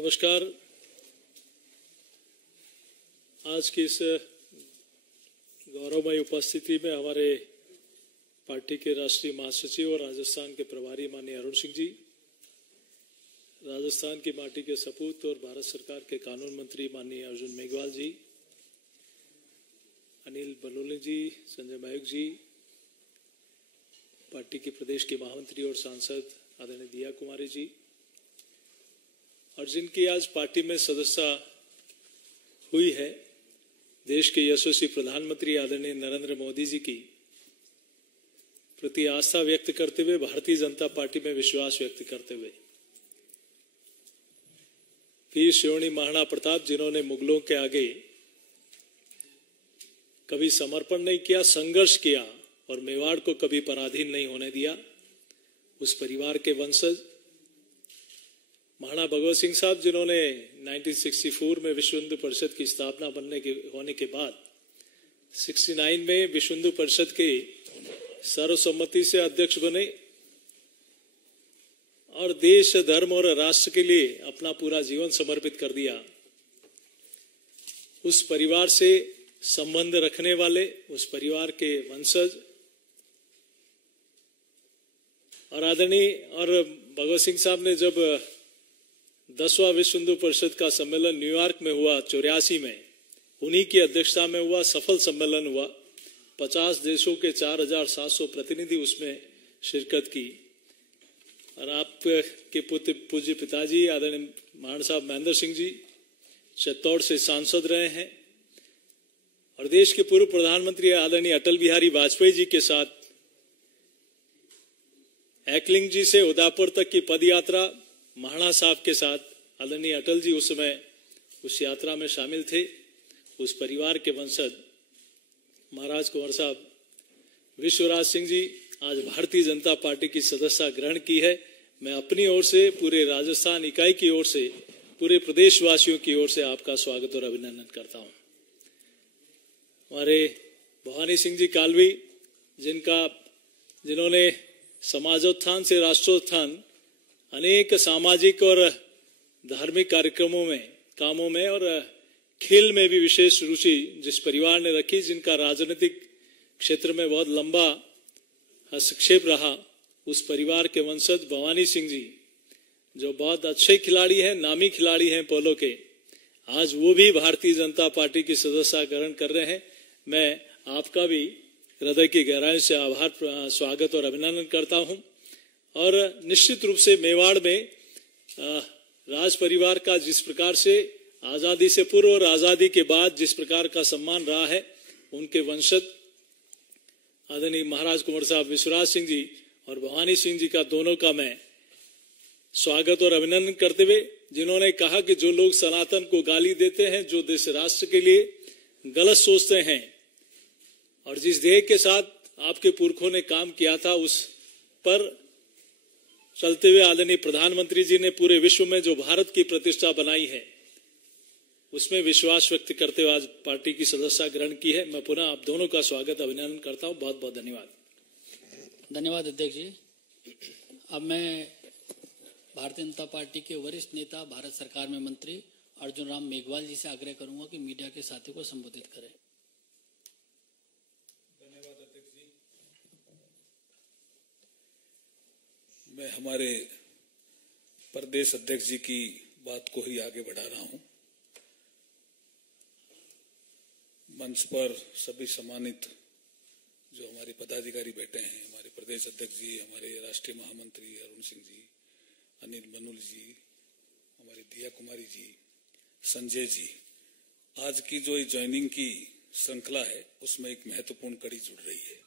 नमस्कार। आज की इस गौरवमयी उपस्थिति में हमारे पार्टी के राष्ट्रीय महासचिव और राजस्थान के प्रभारी माननीय अरुण सिंह जी, राजस्थान की माटी के सपूत और भारत सरकार के कानून मंत्री माननीय अर्जुन मेघवाल जी, अनिल बलूनी जी, संजय मायूख जी, पार्टी की प्रदेश की महामंत्री और सांसद आदरणीय दिया कुमारी जी, और जिनकी आज पार्टी में सदस्यता हुई है, देश के यशस्वी प्रधानमंत्री आदरणीय नरेंद्र मोदी जी की प्रति आस्था व्यक्त करते हुए, भारतीय जनता पार्टी में विश्वास व्यक्त करते हुए, वीर शिरोमणि महाराणा प्रताप जिन्होंने मुगलों के आगे कभी समर्पण नहीं किया, संघर्ष किया और मेवाड़ को कभी पराधीन नहीं होने दिया, उस परिवार के वंशज महाराणा भगवत सिंह साहब जिन्होंने 1964 में विश्व हिंदू परिषद की स्थापना होने के बाद 69 में विश्व हिंदू परिषद के सर्वसम्मति से अध्यक्ष बने और देश, धर्म और राष्ट्र के लिए अपना पूरा जीवन समर्पित कर दिया। उस परिवार से संबंध रखने वाले, उस परिवार के वंशज और आदरणीय और भगवत सिंह साहब ने जब 10वां विश्व हिंदू परिषद का सम्मेलन न्यूयॉर्क में हुआ 84 में, उन्हीं की अध्यक्षता में हुआ, सफल सम्मेलन हुआ। 50 देशों के 4700 प्रतिनिधि उसमें शिरकत की और आपके पूज्य पिताजी आदरणीय महाराणा साहब महेंद्र सिंह जी चित्तौड़ से सांसद रहे हैं और देश के पूर्व प्रधानमंत्री आदरणीय अटल बिहारी वाजपेयी जी के साथ एकलिंग जी से उदयपुर तक की पद यात्रा, महाराणा साहब के साथ आदरणीय अटल जी उस समय उस यात्रा में शामिल थे। उस परिवार के वंशज महाराज कुंवर साहब विश्वराज सिंह जी आज भारतीय जनता पार्टी की सदस्यता ग्रहण की है। मैं अपनी ओर से, पूरे राजस्थान इकाई की ओर से, पूरे प्रदेशवासियों की ओर से आपका स्वागत और अभिनंदन करता हूं। हमारे भवानी सिंह जी कालवी जिन्होंने समाजोत्थान से राष्ट्रोत्थान, अनेक सामाजिक और धार्मिक कार्यक्रमों में, कामों में और खेल में भी विशेष रुचि जिस परिवार ने रखी, जिनका राजनीतिक क्षेत्र में बहुत लंबा हस्तक्षेप रहा, उस परिवार के वंशज भवानी सिंह जी जो बहुत अच्छे खिलाड़ी हैं, नामी खिलाड़ी हैं पोलो के, आज वो भी भारतीय जनता पार्टी की सदस्यता ग्रहण कर रहे हैं। मैं आपका भी हृदय की गहराई से आभार, स्वागत और अभिनंदन करता हूं। और निश्चित रूप से मेवाड़ में राज परिवार का जिस प्रकार से आजादी से पूर्व और आजादी के बाद जिस प्रकार का सम्मान रहा है, उनके वंशज आदरणीय महाराज कुंवर साहब विश्वराज सिंह जी और भवानी सिंह जी का, दोनों का मैं स्वागत और अभिनंदन करते हुए, जिन्होंने कहा कि जो लोग सनातन को गाली देते हैं, जो देश राष्ट्र के लिए गलत सोचते हैं और जिस ध्येय के साथ आपके पुरखों ने काम किया था, उस पर चलते हुए आदरणीय प्रधानमंत्री जी ने पूरे विश्व में जो भारत की प्रतिष्ठा बनाई है, उसमें विश्वास व्यक्त करते हुए आज पार्टी की सदस्यता ग्रहण की है। मैं पुनः आप दोनों का स्वागत अभिनंदन करता हूं। बहुत बहुत धन्यवाद। धन्यवाद अध्यक्ष जी। अब मैं भारतीय जनता पार्टी के वरिष्ठ नेता, भारत सरकार में मंत्री अर्जुन राम मेघवाल जी से आग्रह करूंगा कि मीडिया के साथियों को संबोधित करें। धन्यवाद अध्यक्ष जी। मैं हमारे प्रदेश अध्यक्ष जी की बात को ही आगे बढ़ा रहा हूं। मंच पर सभी सम्मानित जो हमारे पदाधिकारी बैठे हैं, हमारे प्रदेश अध्यक्ष जी, हमारे राष्ट्रीय महामंत्री अरुण सिंह जी, अनिल बलूनी जी, हमारी दिया कुमारी जी, संजय जी, आज की जो ज्वाइनिंग की श्रृंखला है, उसमें एक महत्वपूर्ण कड़ी जुड़ रही है।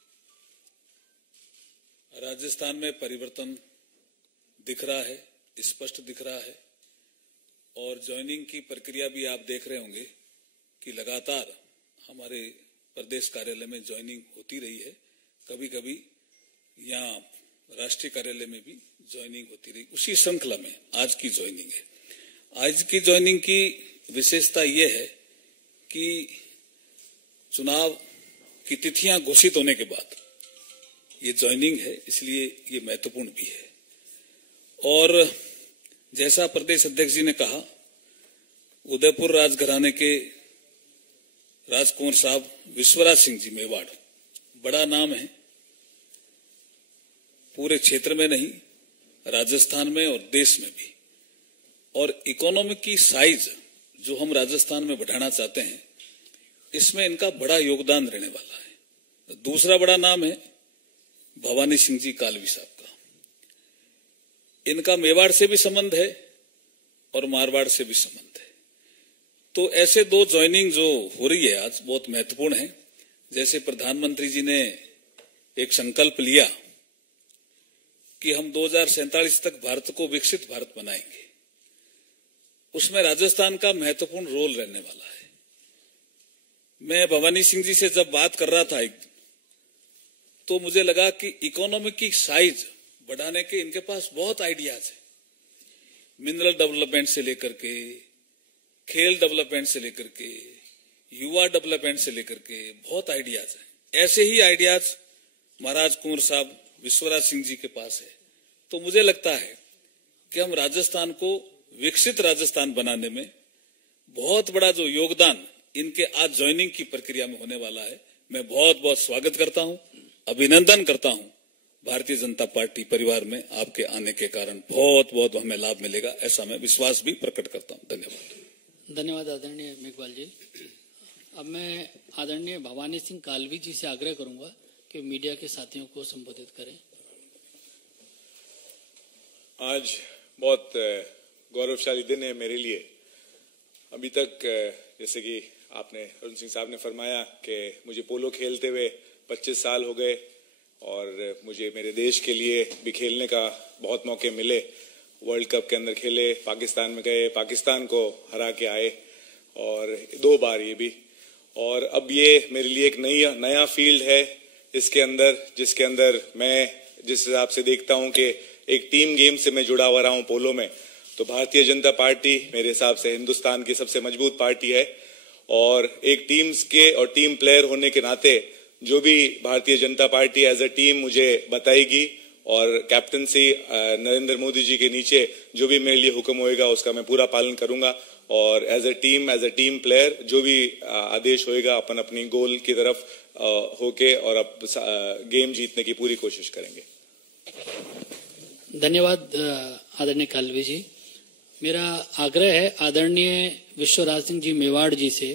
राजस्थान में परिवर्तन दिख रहा है, स्पष्ट दिख रहा है और ज्वाइनिंग की प्रक्रिया भी आप देख रहे होंगे कि लगातार हमारे प्रदेश कार्यालय में ज्वाइनिंग होती रही है। कभी कभी यहाँ राष्ट्रीय कार्यालय में भी ज्वाइनिंग होती रही। उसी श्रृंखला में आज की ज्वाइनिंग है। आज की ज्वाइनिंग की विशेषता यह है कि चुनाव की तिथियां घोषित होने के बाद ये ज्वाइनिंग है, इसलिए ये महत्वपूर्ण भी है। और जैसा प्रदेश अध्यक्ष जी ने कहा उदयपुर राजघराने के राजकुंवर साहब विश्वराज सिंह जी मेवाड़, बड़ा नाम है पूरे क्षेत्र में नहीं, राजस्थान में और देश में भी। और इकोनॉमी की साइज जो हम राजस्थान में बढ़ाना चाहते हैं, इसमें इनका बड़ा योगदान रहने वाला है। दूसरा बड़ा नाम है भवानी सिंह जी कालवी साहब का। इनका मेवाड़ से भी संबंध है और मारवाड़ से भी संबंध है। तो ऐसे दो ज्वाइनिंग जो हो रही है आज बहुत महत्वपूर्ण है। जैसे प्रधानमंत्री जी ने एक संकल्प लिया कि हम 2047 तक भारत को विकसित भारत बनाएंगे, उसमें राजस्थान का महत्वपूर्ण रोल रहने वाला है। मैं भवानी सिंह जी से जब बात कर रहा था तो मुझे लगा कि इकोनॉमी की साइज बढ़ाने के इनके पास बहुत आइडियाज है। मिनरल डेवलपमेंट से लेकर के, खेल डेवलपमेंट से लेकर के, युवा डेवलपमेंट से लेकर के बहुत आइडियाज हैं। ऐसे ही आइडियाज महाराज कुंवर साहब विश्वराज सिंह जी के पास है। तो मुझे लगता है कि हम राजस्थान को विकसित राजस्थान बनाने में बहुत बड़ा जो योगदान इनके आज ज्वाइनिंग की प्रक्रिया में होने वाला है, मैं बहुत बहुत स्वागत करता हूं, अभिनंदन करता हूं। भारतीय जनता पार्टी परिवार में आपके आने के कारण बहुत बहुत हमें लाभ मिलेगा, ऐसा मैं विश्वास भी प्रकट करता हूं। धन्यवाद। धन्यवाद आदरणीय मेघवाल जी। अब मैं आदरणीय भवानी सिंह कालवी जी से आग्रह करूंगा कि मीडिया के साथियों को संबोधित करें। आज बहुत गौरवशाली दिन है मेरे लिए। अभी तक जैसे कि आपने अरुण सिंह साहब ने फरमाया कि मुझे पोलो खेलते हुए 25 साल हो गए और मुझे मेरे देश के लिए भी खेलने का बहुत मौके मिले। वर्ल्ड कप के अंदर खेले, पाकिस्तान में गए, पाकिस्तान को हरा के आए और 2 बार ये भी। और अब ये मेरे लिए एक नया फील्ड है इसके अंदर, जिसके अंदर मैं जिस हिसाब से देखता हूं कि एक टीम गेम से मैं जुड़ा हुआ रहा हूं पोलो में, तो भारतीय जनता पार्टी मेरे हिसाब से हिंदुस्तान की सबसे मजबूत पार्टी है। और एक टीम्स के और टीम प्लेयर होने के नाते जो भी Bharatiya Janata party as a team मुझे बताएगी और कैप्टनसी नरेंद्र मोदी जी के नीचे जो भी मेरे लिए हुक्म होएगा उसका मैं पूरा पालन करूंगा। और एज अ टीम प्लेयर जो भी आदेश होएगा अपन अपनी गोल की तरफ होके और अब गेम जीतने की पूरी कोशिश करेंगे। धन्यवाद आदरणीय कालवी जी। मेरा आग्रह है आदरणीय विश्वराज सिंह जी मेवाड़ जी से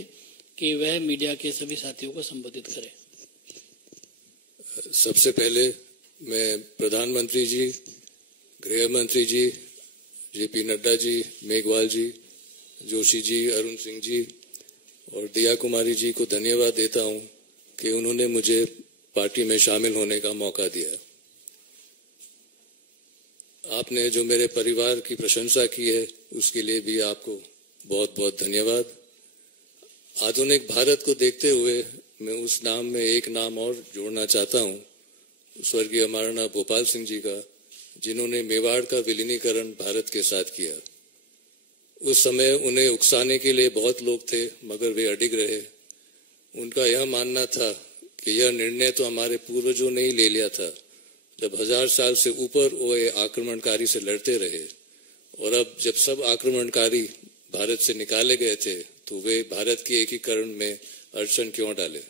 कि वह मीडिया के सभी साथियों को संबोधित करें। सबसे पहले मैं प्रधानमंत्री जी, गृह मंत्री जी, जेपी नड्डा जी, मेघवाल जी, जोशी जी, अरुण सिंह जी और दिया कुमारी जी को धन्यवाद देता हूं कि उन्होंने मुझे पार्टी में शामिल होने का मौका दिया। आपने जो मेरे परिवार की प्रशंसा की है उसके लिए भी आपको बहुत बहुत धन्यवाद। आधुनिक भारत को देखते हुए मैं उस नाम में एक नाम और जोड़ना चाहता हूं, स्वर्गीय महाराणा भोपाल सिंह जी का, जिन्होंने मेवाड़ का विलीनीकरण भारत के साथ किया। उस समय उन्हें उकसाने के लिए बहुत लोग थे मगर वे अडिग रहे। उनका यह मानना था कि यह निर्णय तो हमारे पूर्वजों ने ही ले लिया था जब 1000 साल से ऊपर वो आक्रमणकारी से लड़ते रहे, और अब जब सब आक्रमणकारी भारत से निकाले गए थे तो वे भारत के एकीकरण में अड़चन क्यों डाले।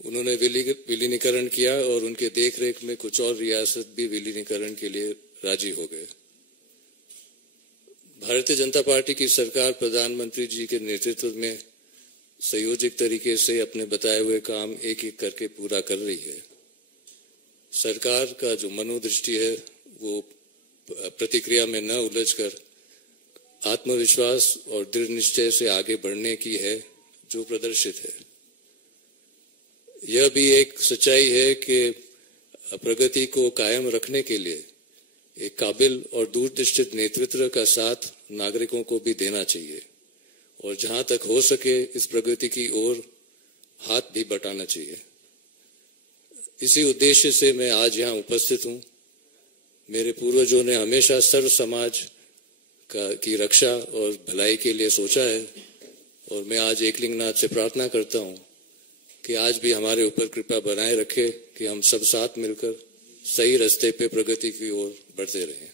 उन्होंने विलीनीकरण किया और उनके देखरेख में कुछ और रियासत भी विलीनीकरण के लिए राजी हो गए। भारतीय जनता पार्टी की सरकार प्रधानमंत्री जी के नेतृत्व में संयोजित तरीके से अपने बताए हुए काम एक एक करके पूरा कर रही है। सरकार का जो मनोदृष्टि है वो प्रतिक्रिया में न उलझकर आत्मविश्वास और दृढ़ निश्चय से आगे बढ़ने की है जो प्रदर्शित है। यह भी एक सच्चाई है कि प्रगति को कायम रखने के लिए एक काबिल और दूरदृष्टि नेतृत्व का साथ नागरिकों को भी देना चाहिए और जहां तक हो सके इस प्रगति की ओर हाथ भी बटाना चाहिए। इसी उद्देश्य से मैं आज यहाँ उपस्थित हूँ। मेरे पूर्वजों ने हमेशा सर्व समाज की रक्षा और भलाई के लिए सोचा है और मैं आज एकलिंगनाथ से प्रार्थना करता हूँ कि आज भी हमारे ऊपर कृपा बनाए रखे कि हम सब साथ मिलकर सही रास्ते पे प्रगति की ओर बढ़ते रहें।